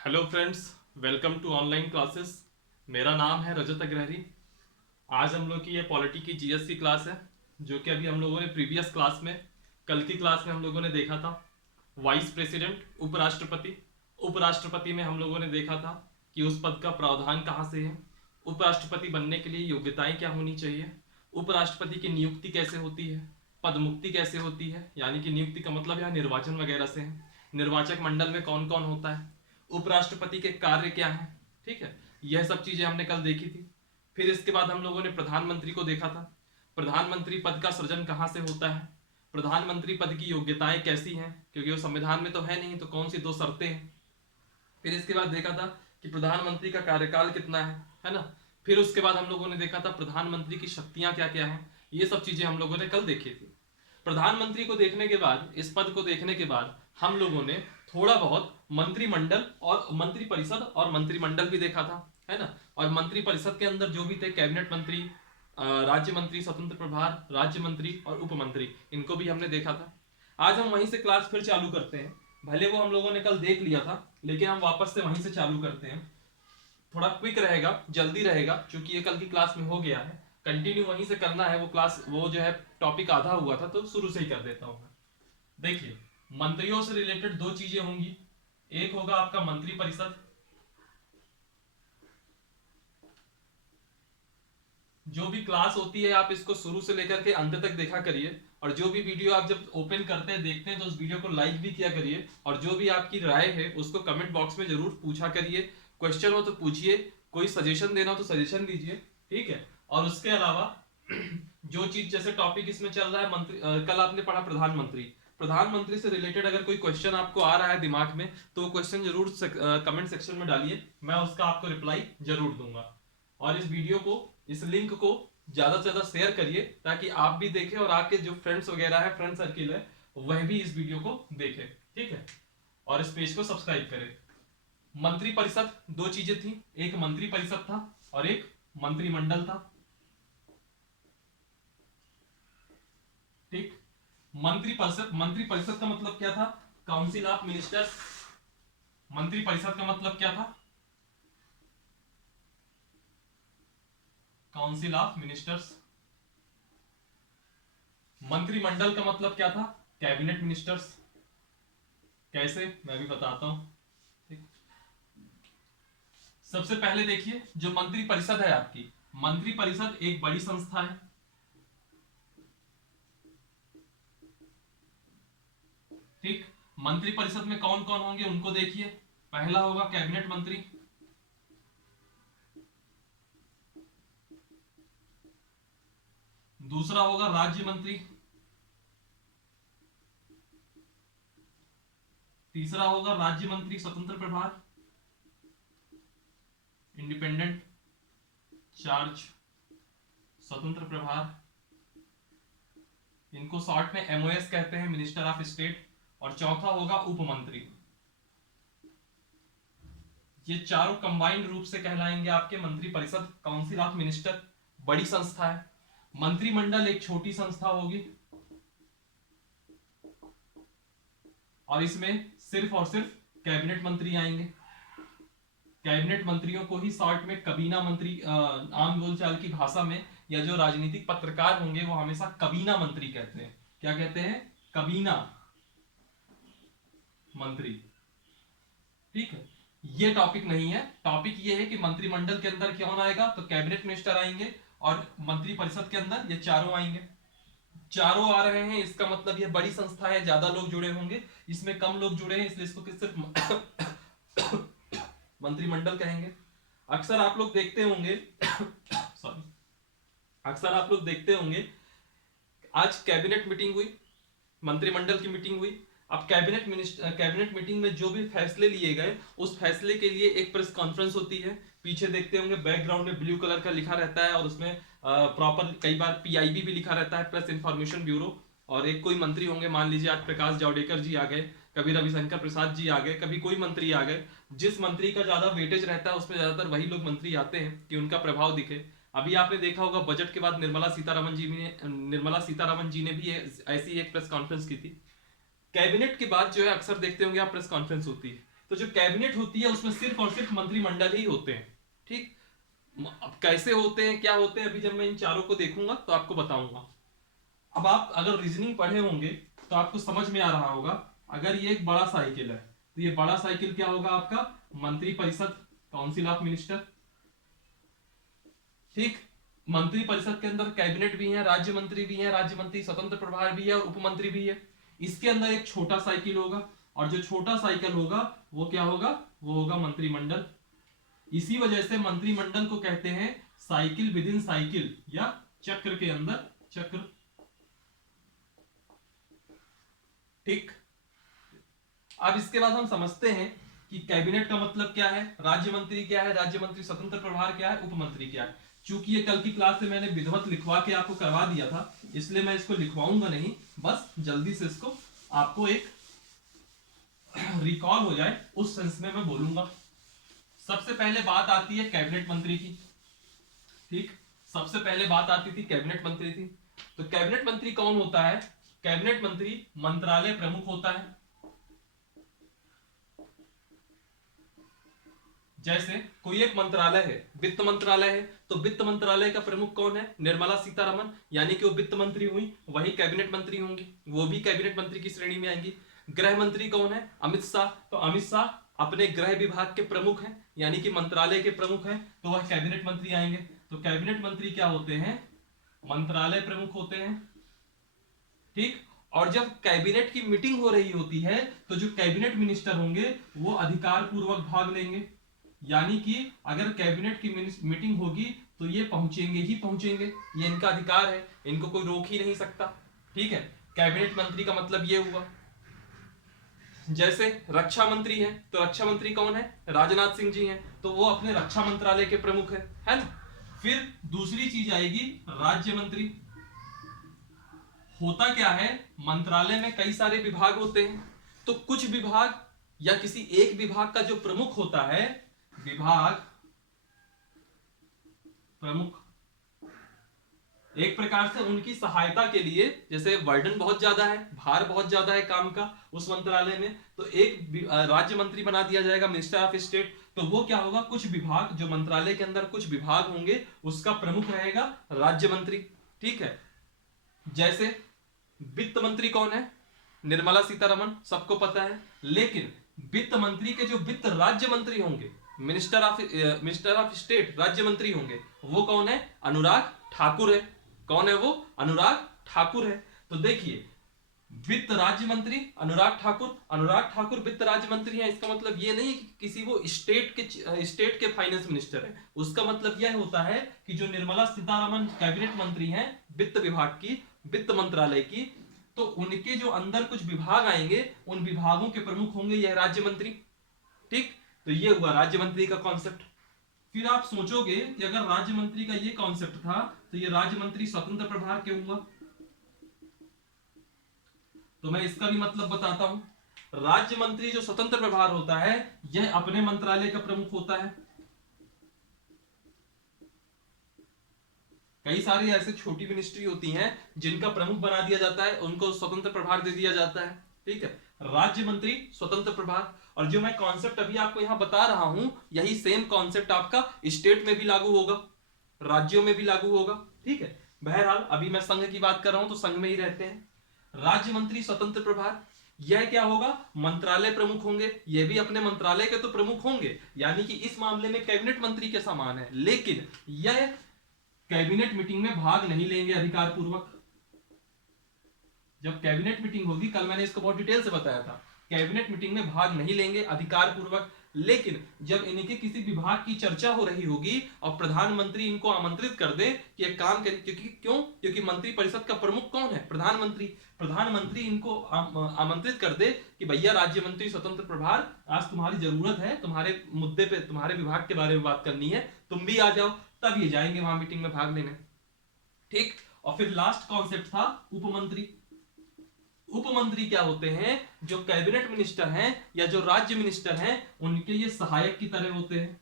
Hello friends, welcome to online classes. मेरा नाम है रजत अग्रहरी। आज हम लोग की ये पॉलिटी की जीएस की क्लास है, जो कि अभी हम लोगों ने प्रीवियस क्लास में, कल की क्लास में हम लोगों ने देखा था वाइस प्रेसिडेंट, उपराष्ट्रपति। उपराष्ट्रपति में हम लोगों ने देखा था कि उस पद का प्रावधान कहाँ से है, उपराष्ट्रपति बनने के लिए योग्यताएं क्या होनी चाहिए, उपराष्ट्रपति की नियुक्ति कैसे होती है, पद मुक्ति कैसे होती है, यानी कि नियुक्ति का मतलब यहाँ निर्वाचन वगैरह से है, निर्वाचक मंडल में कौन कौन होता है, उपराष्ट्रपति के कार्य क्या है। ठीक है, यह सब चीजें हमने कल देखी थी। फिर इसके बाद हम लोगों ने प्रधानमंत्री को देखा था। प्रधानमंत्री पद का सृजन कहाँ से होता है, प्रधानमंत्री पद की योग्यताएं कैसी हैं, क्योंकि वो संविधान में तो है नहीं, तो कौन सी दो शर्तें हैं। फिर इसके बाद देखा था कि प्रधानमंत्री का कार्यकाल कितना है ना। फिर उसके बाद हम लोगों ने देखा था प्रधानमंत्री की शक्तियां क्या क्या हैं। ये सब चीजें हम लोगों ने कल देखी थी। प्रधानमंत्री को देखने के बाद, इस पद को देखने के बाद, हम लोगों ने थोड़ा बहुत मंत्रिमंडल और मंत्रिपरिषद और मंत्रिमंडल भी देखा था, है ना। और मंत्रिपरिषद के अंदर जो भी थे, कैबिनेट मंत्री, राज्य मंत्री, स्वतंत्र प्रभार, राज्य मंत्री और उप मंत्री, इनको भी हमने देखा था। आज हम वहीं से क्लास फिर चालू करते हैं। भले वो हम लोगों ने कल देख लिया था, लेकिन हम वापस से वहीं से चालू करते हैं। थोड़ा क्विक रहेगा, जल्दी रहेगा, क्योंकि ये कल की क्लास में हो गया है। कंटिन्यू वहीं से करना है। वो क्लास, वो जो है टॉपिक आधा हुआ था, तो शुरू से ही कर देता हूँ। देखिए, मंत्रियों से रिलेटेड दो चीजें होंगी। एक होगा आपका मंत्री परिषद, जो भी क्लास होती है आप इसको शुरू से लेकर के अंत तक देखा करिए। और जो भी वीडियो आप जब ओपन करते हैं, देखते हैं, तो उस वीडियो को लाइक भी किया करिए। और जो भी आपकी राय है उसको कमेंट बॉक्स में जरूर पूछा करिए। क्वेश्चन हो तो पूछिए, कोई सजेशन देना हो तो सजेशन दीजिए। ठीक है। और उसके अलावा जो चीज, जैसे टॉपिक इसमें चल रहा है कल आपने पढ़ा प्रधानमंत्री। प्रधानमंत्री से रिलेटेड अगर कोई क्वेश्चन आपको आ रहा है दिमाग में, तो वो क्वेश्चन जरूर कमेंट सेक्शन में डालिए, मैं उसका आपको रिप्लाई जरूर दूंगा। और इस वीडियो को, इस लिंक को ज्यादा से ज्यादा शेयर करिए, ताकि आप भी देखें और आपके जो फ्रेंड्स वगैरह है, फ्रेंड सर्किल है, वह भी इस वीडियो को देखें। ठीक है। और इस पेज को सब्सक्राइब करें। मंत्री परिषद दो चीजें थी, एक मंत्री परिषद था और एक मंत्रिमंडल था। ठीक। मंत्री परिषद का मतलब क्या था? Council of ministers. मंत्री परिषद का मतलब क्या था? Council of ministers. मंत्रिमंडल का मतलब क्या था? Cabinet ministers. कैसे, मैं भी बताता हूं। ठीक। सबसे पहले देखिए, जो मंत्री परिषद है आपकी, मंत्री परिषद एक बड़ी संस्था है। ठीक। मंत्री परिषद में कौन कौन होंगे उनको देखिए। पहला होगा कैबिनेट मंत्री, दूसरा होगा राज्य मंत्री, तीसरा होगा राज्य मंत्री स्वतंत्र प्रभार, इंडिपेंडेंट चार्ज, स्वतंत्र प्रभार, इनको शॉर्ट में एमओएस कहते हैं, मिनिस्टर ऑफ स्टेट। और चौथा होगा उप मंत्री। ये चारों कंबाइंड रूप से कहलाएंगे आपके मंत्री परिषद, काउंसिल ऑफ मिनिस्टर। बड़ी संस्था है। मंत्रिमंडल एक छोटी संस्था होगी, और इसमें सिर्फ और सिर्फ कैबिनेट मंत्री आएंगे। कैबिनेट मंत्रियों को ही शॉर्ट में कबीना मंत्री, आम बोलचाल की भाषा में, या जो राजनीतिक पत्रकार होंगे वो हमेशा कबीना मंत्री कहते हैं। क्या कहते हैं? कबीना मंत्री। ठीक है। ये टॉपिक नहीं है। टॉपिक ये है कि मंत्रिमंडल के अंदर कौन आएगा, तो कैबिनेट मिनिस्टर आएंगे, और मंत्री परिषद के अंदर ये चारों आएंगे। चारों आ रहे हैं, इसका मतलब ये बड़ी संस्था है, ज्यादा लोग जुड़े होंगे। इसमें कम लोग जुड़े हैं, इसलिए इसको सिर्फ मंत्रिमंडल कहेंगे। अक्सर आप लोग देखते होंगे सॉरी, अक्सर आप लोग देखते होंगे, आज कैबिनेट मीटिंग हुई, मंत्रिमंडल की मीटिंग हुई। अब कैबिनेट मीटिंग में जो भी फैसले लिए गए, उस फैसले के लिए एक प्रेस कॉन्फ्रेंस होती है। पीछे देखते होंगे बैकग्राउंड में ब्लू कलर का लिखा रहता है, और उसमें प्रॉपर कई बार पीआईबी भी लिखा रहता है, प्रेस इंफॉर्मेशन ब्यूरो। और एक कोई मंत्री होंगे, मान लीजिए आज प्रकाश जावड़ेकर जी आ गए, कभी रविशंकर प्रसाद जी आ गए, कभी कोई मंत्री आ गए। जिस मंत्री का ज्यादा वेटेज रहता है, उसमें ज्यादातर वही लोग मंत्री आते हैं कि उनका प्रभाव दिखे। अभी आपने देखा होगा, बजट के बाद निर्मला सीतारमन जी ने भी ऐसी एक प्रेस कॉन्फ्रेंस की थी। कैबिनेट के बाद जो है, अक्सर देखते होंगे आप, प्रेस कॉन्फ्रेंस होती है। तो जो कैबिनेट होती है उसमें सिर्फ और सिर्फ मंत्रिमंडल ही होते हैं। ठीक, अब कैसे होते हैं, क्या होते हैं, अभी जब मैं इन चारों को देखूंगा तो आपको बताऊंगा। अब आप अगर रीजनिंग पढ़े होंगे तो आपको समझ में आ रहा होगा, अगर ये एक बड़ा साइकिल है तो ये बड़ा साइकिल क्या होगा आपका, मंत्रिपरिषद, काउंसिल ऑफ मिनिस्टर। ठीक, मंत्री परिषद के अंदर कैबिनेट भी है, राज्य मंत्री भी है, राज्य मंत्री स्वतंत्र प्रभार भी है और उपमंत्री भी है। इसके अंदर एक छोटा साइकिल होगा और जो छोटा साइकिल होगा वो क्या होगा, वो होगा मंत्रिमंडल। इसी वजह से मंत्रिमंडल को कहते हैं साइकिल विद इन साइकिल या चक्र के अंदर चक्र। ठीक, अब इसके बाद हम समझते हैं कि कैबिनेट का मतलब क्या है, राज्य मंत्री क्या है, राज्य मंत्री स्वतंत्र प्रभार क्या है, उपमंत्री क्या है। चूंकि ये कल की क्लास से मैंने विधिवत लिखवा के आपको करवा दिया था, इसलिए मैं इसको लिखवाऊंगा नहीं, बस जल्दी से इसको आपको एक रिकॉल हो जाए उस सेंस में मैं बोलूंगा। सबसे पहले बात आती है कैबिनेट मंत्री की। ठीक, सबसे पहले बात आती थी कैबिनेट मंत्री की। तो कैबिनेट मंत्री कौन होता है, कैबिनेट मंत्री मंत्रालय प्रमुख होता है। जैसे कोई एक मंत्रालय है, वित्त मंत्रालय है, तो वित्त मंत्रालय का प्रमुख कौन है, निर्मला सीतारमण, यानी कि वो वित्त मंत्री हुई, वही कैबिनेट मंत्री होंगी, वो भी कैबिनेट मंत्री की श्रेणी में आएंगी। गृह मंत्री कौन है, अमित शाह, तो अमित शाह अपने गृह विभाग के प्रमुख हैं, यानी कि मंत्रालय के प्रमुख हैं, तो वह कैबिनेट मंत्री आएंगे। तो कैबिनेट मंत्री क्या होते हैं, मंत्रालय प्रमुख होते हैं। ठीक, और जब कैबिनेट की मीटिंग हो रही होती है तो जो कैबिनेट मिनिस्टर होंगे वो अधिकार पूर्वक भाग लेंगे, यानी कि अगर कैबिनेट की मीटिंग होगी तो ये पहुंचेंगे ही पहुंचेंगे, ये इनका अधिकार है, इनको कोई रोक ही नहीं सकता। ठीक है, कैबिनेट मंत्री का मतलब ये हुआ। जैसे रक्षा मंत्री है, तो रक्षा मंत्री कौन है, राजनाथ सिंह जी हैं, तो वो अपने रक्षा मंत्रालय के प्रमुख है ना। फिर दूसरी चीज आएगी राज्य मंत्री। होता क्या है, मंत्रालय में कई सारे विभाग होते हैं, तो कुछ विभाग या किसी एक विभाग का जो प्रमुख होता है, विभाग प्रमुख, एक प्रकार से उनकी सहायता के लिए, जैसे वर्डन बहुत ज्यादा है, भार बहुत ज्यादा है काम का उस मंत्रालय में, तो एक राज्य मंत्री बना दिया जाएगा, मिनिस्टर ऑफ स्टेट। तो वो क्या होगा, कुछ विभाग, जो मंत्रालय के अंदर कुछ विभाग होंगे उसका प्रमुख रहेगा राज्य मंत्री। ठीक है, जैसे वित्त मंत्री कौन है, निर्मला सीतारमण, सबको पता है, लेकिन वित्त मंत्री के जो वित्त राज्य मंत्री होंगे, मिनिस्टर ऑफ स्टेट राज्य मंत्री होंगे, वो कौन है, अनुराग ठाकुर है। कौन है वो, अनुराग ठाकुर है। तो देखिए, वित्त राज्य मंत्री अनुराग ठाकुर, अनुराग ठाकुर वित्त राज्य मंत्री है, इसका मतलब ये नहीं कि किसी वो स्टेट के फाइनेंस मिनिस्टर है। उसका मतलब यह होता है कि जो निर्मला सीतारमण कैबिनेट मंत्री हैं वित्त विभाग की, वित्त मंत्रालय की, तो उनके जो अंदर कुछ विभाग आएंगे, उन विभागों के प्रमुख होंगे यह राज्य मंत्री। ठीक, तो ये हुआ राज्य मंत्री का कॉन्सेप्ट। फिर आप सोचोगे कि अगर राज्य मंत्री का ये कॉन्सेप्ट था तो ये राज्य मंत्री स्वतंत्र प्रभार क्यों हुआ, तो मैं इसका भी मतलब बताता हूं। राज्य मंत्री जो स्वतंत्र प्रभार होता है, यह अपने मंत्रालय का प्रमुख होता है। कई सारी ऐसे छोटी मिनिस्ट्री होती हैं जिनका प्रमुख बना दिया जाता है, उनको स्वतंत्र प्रभार दे दिया जाता है। ठीक है, राज्य मंत्री स्वतंत्र प्रभार। और जो मैं कॉन्सेप्ट अभी आपको यहां बता रहा हूं, यही सेम कॉन्सेप्ट आपका स्टेट में भी लागू होगा, राज्यों में भी लागू होगा। ठीक है, बहरहाल अभी मैं संघ की बात कर रहा हूं तो संघ में ही रहते हैं। राज्य मंत्री स्वतंत्र प्रभार, यह क्या होगा, मंत्रालय प्रमुख होंगे, यह भी अपने मंत्रालय के तो प्रमुख होंगे, यानी कि इस मामले में कैबिनेट मंत्री के समान है, लेकिन यह कैबिनेट मीटिंग में भाग नहीं लेंगे अधिकार पूर्वक। जब कैबिनेट मीटिंग होगी, कल मैंने इसको बहुत डिटेल से बताया था, कैबिनेट मीटिंग में भाग नहीं लेंगे अधिकार पूर्वक, लेकिन जब इनके किसी विभाग की चर्चा हो रही होगी और प्रधानमंत्री इनको आमंत्रित कर दे कि एक काम करें, क्योंकि मंत्री परिषद का प्रमुख कौन है, प्रधानमंत्री, प्रधानमंत्री इनको आमंत्रित कर दे कि भैया राज्य मंत्री स्वतंत्र प्रभार, आज तुम्हारी जरूरत है, तुम्हारे मुद्दे पे, तुम्हारे विभाग के बारे में बात करनी है, तुम भी आ जाओ, तब ये जाएंगे वहां मीटिंग में भाग लेने। ठीक, और फिर लास्ट कॉन्सेप्ट था उपमंत्री। उपमंत्री क्या होते हैं, जो कैबिनेट मिनिस्टर हैं या जो राज्य मिनिस्टर हैं, उनके ये सहायक की तरह होते हैं।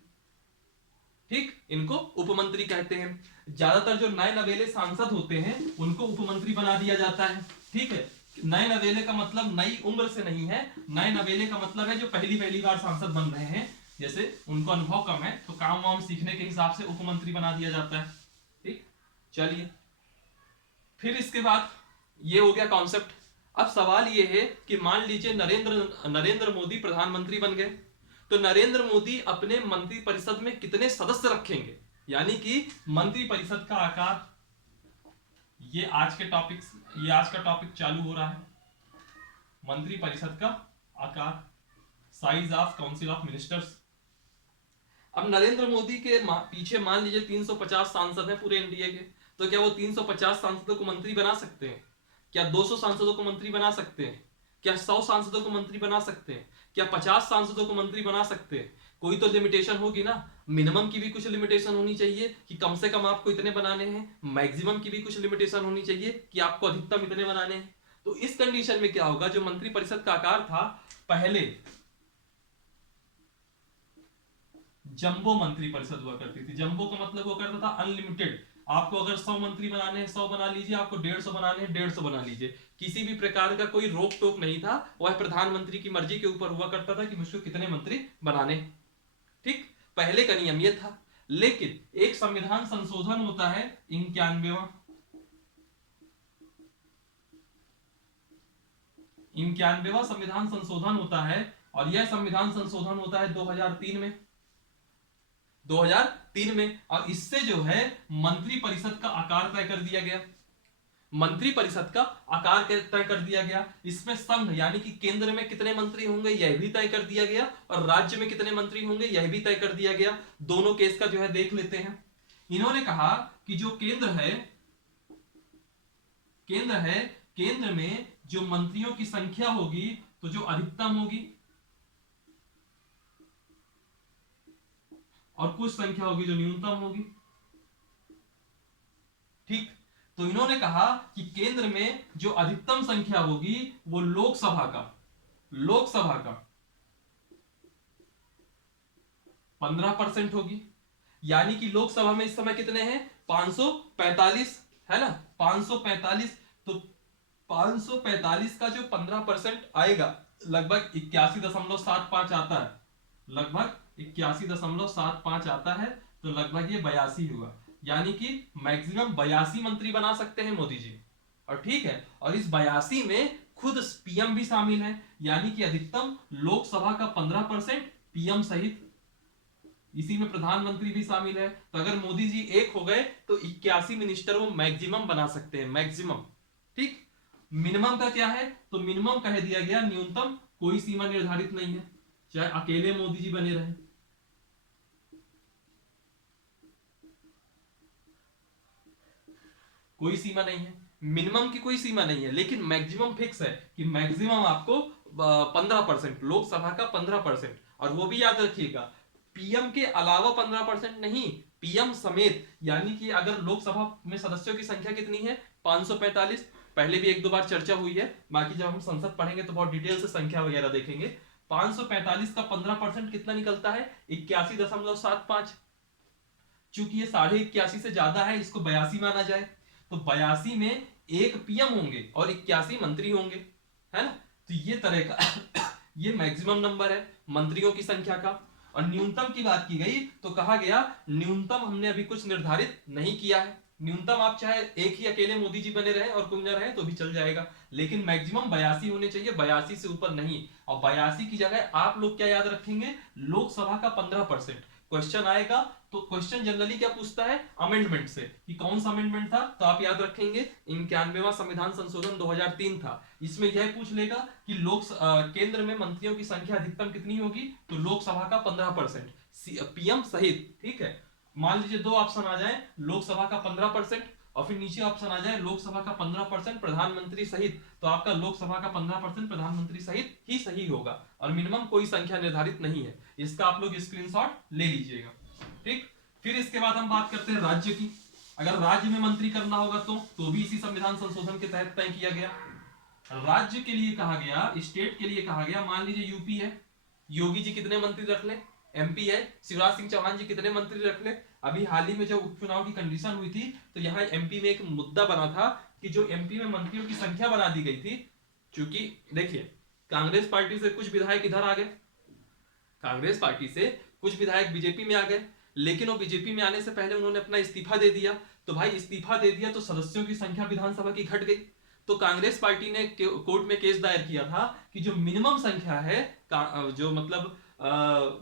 ठीक, इनको उपमंत्री कहते हैं। ज्यादातर जो नए नवेले सांसद होते हैं उनको उपमंत्री बना दिया जाता है। ठीक है, नए नवेले का मतलब नई उम्र से नहीं है, नए नवेले का मतलब है जो पहली पहली बार सांसद बन रहे हैं, जैसे उनको अनुभव कम है तो काम वाम सीखने के हिसाब से उपमंत्री बना दिया जाता है। ठीक, चलिए फिर इसके बाद ये हो गया कॉन्सेप्ट। अब सवाल ये है कि मान लीजिए नरेंद्र नरेंद्र मोदी प्रधानमंत्री बन गए, तो नरेंद्र मोदी अपने मंत्री परिषद में कितने सदस्य रखेंगे, यानी कि मंत्री परिषद का आकार। ये आज का टॉपिक चालू हो रहा है, मंत्री परिषद का आकार, size of council of ministers. अब नरेंद्र मोदी के पीछे मान लीजिए 350 सांसद हैं पूरे इंडिया के, तो क्या वो 350 सांसदों को मंत्री बना सकते हैं? क्या 200 सांसदों को मंत्री बना सकते हैं? क्या 100 सांसदों को मंत्री बना सकते हैं? क्या 50 सांसदों को मंत्री बना सकते हैं? कोई तो लिमिटेशन होगी ना, मिनिमम की भी कुछ लिमिटेशन होनी चाहिए कि कम से कम आपको इतने बनाने हैं, मैक्सिमम की भी कुछ लिमिटेशन होनी चाहिए कि आपको अधिकतम इतने बनाने हैं। तो इस कंडीशन में क्या होगा, जो मंत्री परिषद का आकार था पहले जंबो मंत्री परिषद हुआ करती थी। जंबो का मतलब हुआ करता था अनलिमिटेड, आपको अगर 100 मंत्री बनाने हैं 100 बना लीजिए, आपको 150 बनाने हैं 150 बना लीजिए, किसी भी प्रकार का कोई रोक टोक नहीं था। वह प्रधानमंत्री की मर्जी के ऊपर हुआ करता था कि मुझको कितने मंत्री बनाने। ठीक, पहले का नियम यह था। लेकिन एक संविधान संशोधन होता है 91वां, 91वां संविधान संशोधन होता है, और यह संविधान संशोधन होता है 2003 में, 2003 में। और इससे जो है मंत्री परिषद का आकार तय कर दिया गया, मंत्री परिषद का आकार तय कर दिया गया। इसमें संघ यानी कि केंद्र में कितने मंत्री होंगे यह भी तय कर दिया गया, और राज्य में कितने मंत्री होंगे यह भी तय कर दिया गया। दोनों केस का जो है देख लेते हैं। इन्होंने कहा कि जो केंद्र है, केंद्र में जो मंत्रियों की संख्या होगी तो जो अधिकतम होगी, और कुछ संख्या होगी जो न्यूनतम होगी। ठीक, तो इन्होंने कहा कि केंद्र में जो अधिकतम संख्या होगी वो लोकसभा का 15% होगी। यानी कि लोकसभा में इस समय कितने हैं, 545 है ना, 545। तो 545 का जो 15% आएगा लगभग 81.75 आता है, लगभग 81.75 आता है, तो लगभग ये 82 हुआ। यानी कि मैक्सिमम 82 मंत्री बना सकते हैं मोदी जी। और ठीक है, और इस 82 में खुद पीएम भी शामिल है, यानी कि अधिकतम लोकसभा का 15% पीएम सहित, इसी में प्रधानमंत्री भी शामिल है। तो अगर मोदी जी एक हो गए तो 81 मिनिस्टर वो मैक्सिमम बना सकते हैं, मैक्सिमम। ठीक, मिनिमम का क्या है, तो मिनिमम कह दिया गया, न्यूनतम कोई सीमा निर्धारित नहीं है, चाहे अकेले मोदी जी बने रहे, कोई सीमा नहीं है। मिनिमम की कोई सीमा नहीं है, लेकिन मैक्सिमम फिक्स है कि मैक्सिमम आपको 15%, लोकसभा का 15%। और वो भी याद रखिएगा, पीएम के अलावा 15% नहीं, पीएम समेत। यानी कि अगर लोकसभा में सदस्यों की संख्या कितनी है, 545, पहले भी एक दो बार चर्चा हुई है, बाकी जब हम संसद पढ़ेंगे तो बहुत डिटेल से संख्या वगैरह देखेंगे। 545 का 15% कितना निकलता है, 81.75। चूंकि ये 81.5 से ज्यादा है, इसको 82 माना जाए, तो 82 में एक पीएम होंगे और 81 मंत्री होंगे, है ना। तो ये तरह का ये मैक्सिमम नंबर है मंत्रियों की संख्या का। और न्यूनतम की बात की गई तो कहा गया न्यूनतम हमने अभी कुछ निर्धारित नहीं किया है, न्यूनतम आप चाहे एक ही अकेले मोदी जी बने रहे और कोई ना रहे तो भी चल जाएगा, लेकिन मैक्सिमम 82 होने चाहिए, 82 से ऊपर नहीं। और 82 की जगह आप लोग क्या याद रखेंगे, लोकसभा का 15%। क्वेश्चन आएगा तो क्वेश्चन जनरली क्या पूछता है, अमेंडमेंट से, कि कौन सा अमेंडमेंट था, तो आप याद रखेंगे 91वां संविधान संशोधन 2003 था। इसमें यह पूछ लेगा कि केंद्र में मंत्रियों की संख्या अधिकतम कितनी होगी, तो लोकसभा का 15% पीएम सहित। ठीक है, मान लीजिए दो ऑप्शन आ जाए, लोकसभा का 15% और फिर नीचे ऑप्शन आ जाए लोकसभा का 15% प्रधानमंत्री सहित, तो आपका लोकसभा का 15% प्रधानमंत्री सहित ही सही होगा, और मिनिमम कोई संख्या निर्धारित नहीं है। इसका आप लोग स्क्रीनशॉट ले लीजिएगा। ठीक, फिर इसके बाद हम बात करते हैं राज्य की। अगर राज्य में मंत्री करना होगा तो भी इसी संविधान संशोधन के तहत तय किया गया। राज्य के लिए कहा गया, स्टेट के लिए कहा गया, मान लीजिए यूपी है, योगी जी कितने मंत्री रख ले, एमपी है शिवराज सिंह चौहान जी कितने मंत्री रख ले। अभी हाल ही में जब उपचुनाव की कंडीशन हुई थी तो यहाँ एमपी में एक मुद्दा बना था कि जो एमपी में मंत्रियों की संख्या बना दी गई थी, क्योंकि देखिए, कांग्रेस पार्टी से कुछ विधायक इधर आ गए, कांग्रेस पार्टी से कुछ विधायक बीजेपी में आ गए, लेकिन वो बीजेपी में आने से पहले उन्होंने अपना इस्तीफा दे दिया। तो भाई इस्तीफा दे दिया तो सदस्यों की संख्या विधानसभा की घट गई। तो कांग्रेस पार्टी ने कोर्ट में केस दायर किया था कि जो मिनिमम संख्या है, जो मतलब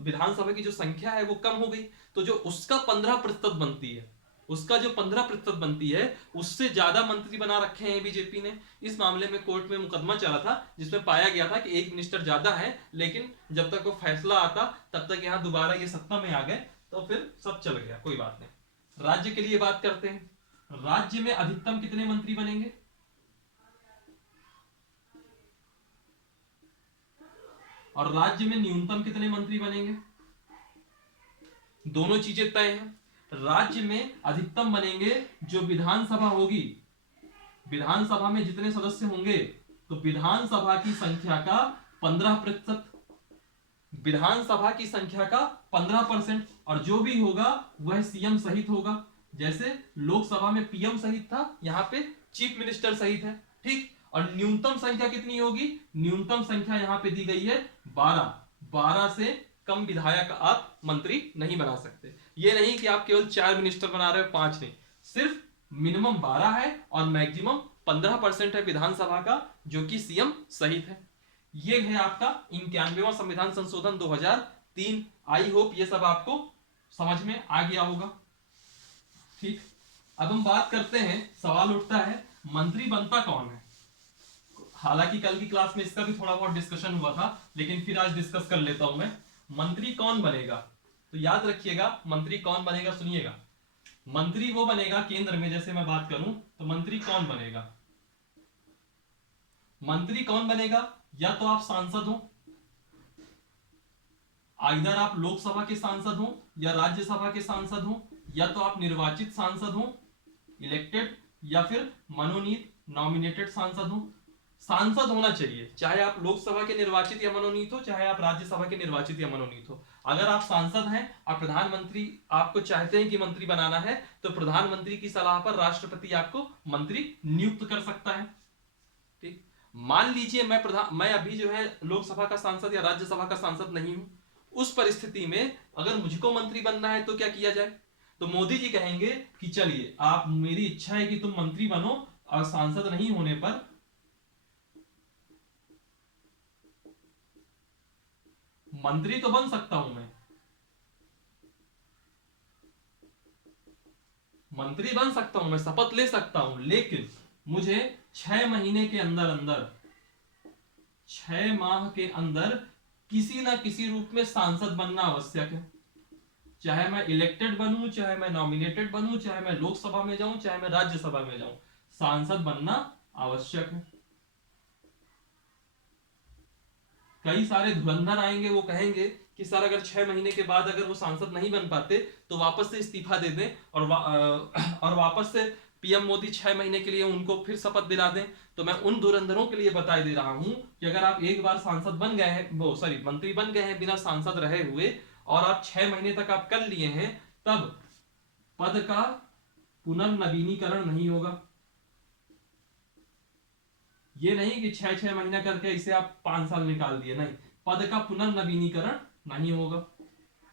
विधानसभा की जो संख्या है वो कम हो गई, तो जो उसका 15% बनती है, उसका जो 15% बनती है, उससे ज्यादा मंत्री बना रखे हैं बीजेपी ने। इस मामले में कोर्ट में मुकदमा चला था, जिसमें पाया गया था कि एक मिनिस्टर ज्यादा है, लेकिन जब तक वो फैसला आता तब तक यहाँ दोबारा ये सत्ता में आ गए, तो फिर सब चल गया, कोई बात नहीं। राज्य के लिए बात करते हैं। राज्य में अधिकतम कितने मंत्री बनेंगे और राज्य में न्यूनतम कितने मंत्री बनेंगे? दोनों चीजें तय हैं। राज्य में अधिकतम बनेंगे जो विधानसभा होगी, विधानसभा में जितने सदस्य होंगे, तो विधानसभा की संख्या का 15%, विधानसभा की संख्या का 15%, और जो भी होगा वह सीएम सहित होगा। जैसे लोकसभा में पीएम सहित था, यहां पे चीफ मिनिस्टर सहित है, ठीक। और न्यूनतम संख्या कितनी होगी? न्यूनतम संख्या यहां पे दी गई है 12। 12 से कम विधायक आप मंत्री नहीं बना सकते। ये नहीं कि आप केवल 4 मिनिस्टर बना रहे हो, 5 नहीं, सिर्फ मिनिमम 12 है और मैक्सिमम 15% है विधानसभा का, जो कि सीएम सहित है। ये है आपका 91वां संविधान संशोधन 2003। आई होप ये सब आपको समझ में आ गया होगा, ठीक। अब हम बात करते हैं, सवाल उठता है मंत्री बनता कौन है। हालांकि कल की क्लास में इसका भी थोड़ा बहुत डिस्कशन हुआ था, लेकिन फिर आज डिस्कस कर लेता हूं मैं। मंत्री कौन बनेगा? तो याद रखिएगा, मंत्री कौन बनेगा, सुनिएगा। मंत्री वो बनेगा केंद्र में, जैसे मैं बात करूं तो मंत्री कौन बनेगा? मंत्री कौन बनेगा? या तो आप सांसद हो, इधर आप लोकसभा के सांसद हो या राज्यसभा के सांसद हो, या तो आप निर्वाचित सांसद हो, इलेक्टेड, या फिर मनोनीत नॉमिनेटेड सांसद हो। सांसद होना चाहिए, चाहे आप लोकसभा के निर्वाचित या मनोनीत हो, चाहे आप राज्यसभा के निर्वाचित या मनोनीत हो। अगर आप सांसद हैं और प्रधानमंत्री आपको चाहते हैं कि मंत्री बनाना है, तो प्रधानमंत्री की सलाह पर राष्ट्रपति आपको मंत्री नियुक्त कर सकता है, ठीक। मान लीजिए मैं अभी जो है लोकसभा का सांसद या राज्यसभा का सांसद नहीं हूं। उस परिस्थिति में अगर मुझको मंत्री बनना है तो क्या किया जाए? तो मोदी जी कहेंगे कि चलिए, आप, मेरी इच्छा है कि तुम मंत्री बनो, और सांसद नहीं होने पर मंत्री तो बन सकता हूं मैं, मंत्री बन सकता हूं मैं, शपथ ले सकता हूं, लेकिन मुझे 6 महीने के अंदर अंदर, 6 माह के अंदर किसी ना किसी रूप में सांसद बनना आवश्यक है। चाहे मैं इलेक्टेड बनूं, चाहे मैं नॉमिनेटेड बनूं, चाहे मैं लोकसभा में जाऊं, चाहे मैं राज्यसभा में जाऊं, सांसद बनना आवश्यक है। कई सारे धुरंधर आएंगे, वो कहेंगे कि सर अगर 6 महीने के बाद अगर वो सांसद नहीं बन पाते तो वापस से इस्तीफा दे दें, और वापस से पीएम मोदी 6 महीने के लिए उनको फिर शपथ दिला दें। तो मैं उन धुरंधरों के लिए बता दे रहा हूं कि अगर आप एक बार सांसद बन गए हैं, वो सॉरी मंत्री बन गए हैं बिना सांसद रहे हुए, और आप 6 महीने तक आप कर लिए हैं, तब पद का पुनर्नवीनीकरण नहीं होगा। ये नहीं कि 6-6 महीना करके इसे आप 5 साल निकाल दिए, नहीं, पद का पुनर्नवीनीकरण नहीं होगा।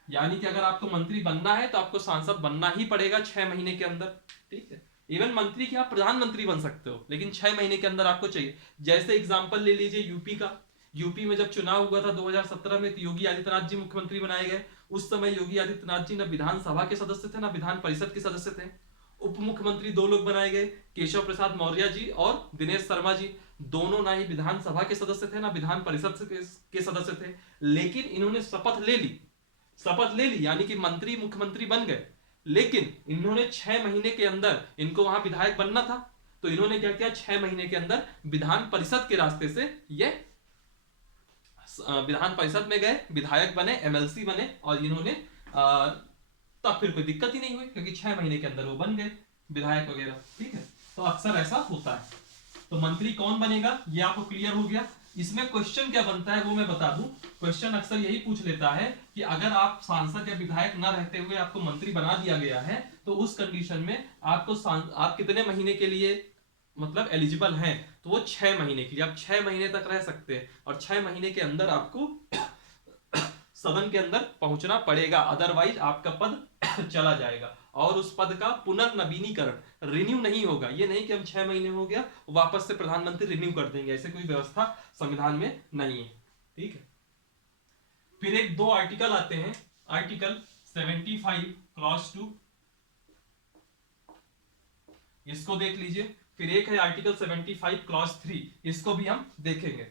यानी कि अगर आपको मंत्री बनना है तो आपको सांसद बनना ही पड़ेगा 6 महीने के अंदर, ठीक है। इवन मंत्री की आप प्रधानमंत्री बन सकते हो, लेकिन 6 महीने के अंदर आपको चाहिए। जैसे एग्जांपल ले लीजिए यूपी का। यूपी में जब चुनाव हुआ था 2017 में, तो योगी आदित्यनाथ जी मुख्यमंत्री बनाए गए। उस समय योगी आदित्यनाथ जी न विधानसभा के सदस्य थे, न विधान परिषद के सदस्य थे। उप मुख्यमंत्री 2 लोग बनाए गए, केशव प्रसाद मौर्य जी और दिनेश शर्मा जी। दोनों ना ही विधानसभा के सदस्य थे, ना विधान परिषद के सदस्य थे, लेकिन इन्होंने शपथ ले ली, शपथ ले ली, यानी कि मंत्री मुख्यमंत्री बन गए। लेकिन इन्होंने 6 महीने के अंदर, इनको वहां विधायक बनना था, तो इन्होंने क्या किया, 6 महीने के अंदर विधान परिषद के रास्ते से ये विधान परिषद में गए, विधायक बने, एमएलसी बने, और इन्होंने तब फिर कोई दिक्कत ही नहीं हुई, क्योंकि 6 महीने के अंदर वो बन गए विधायक वगैरह, ठीक है। तो अक्सर ऐसा होता है। तो मंत्री कौन बनेगा ये आपको क्लियर हो गया। इसमें क्वेश्चन क्या बनता है वो मैं बता दूं। क्वेश्चन अक्सर यही पूछ लेता है कि अगर आप सांसद या विधायक न रहते हुए आपको मंत्री बना दिया गया है, तो उस कंडीशन में आपको आप कितने महीने के लिए मतलब एलिजिबल हैं। तो वो 6 महीने के लिए, आप 6 महीने तक रह सकते हैं और 6 महीने के अंदर आपको सदन के अंदर पहुंचना पड़ेगा, अदरवाइज आपका पद चला जाएगा और उस पद का पुनर्नवीनीकरण रिन्यू नहीं होगा। ये नहीं कि हम 6 महीने हो गया वापस से प्रधानमंत्री रिन्यू कर देंगे, ऐसे कोई व्यवस्था संविधान में नहीं है। ठीक है, फिर एक दो आर्टिकल आते हैं, आर्टिकल 75 क्लॉज 2, इसको देख लीजिए। फिर एक है आर्टिकल 75 क्लॉज 3, इसको भी हम देखेंगे।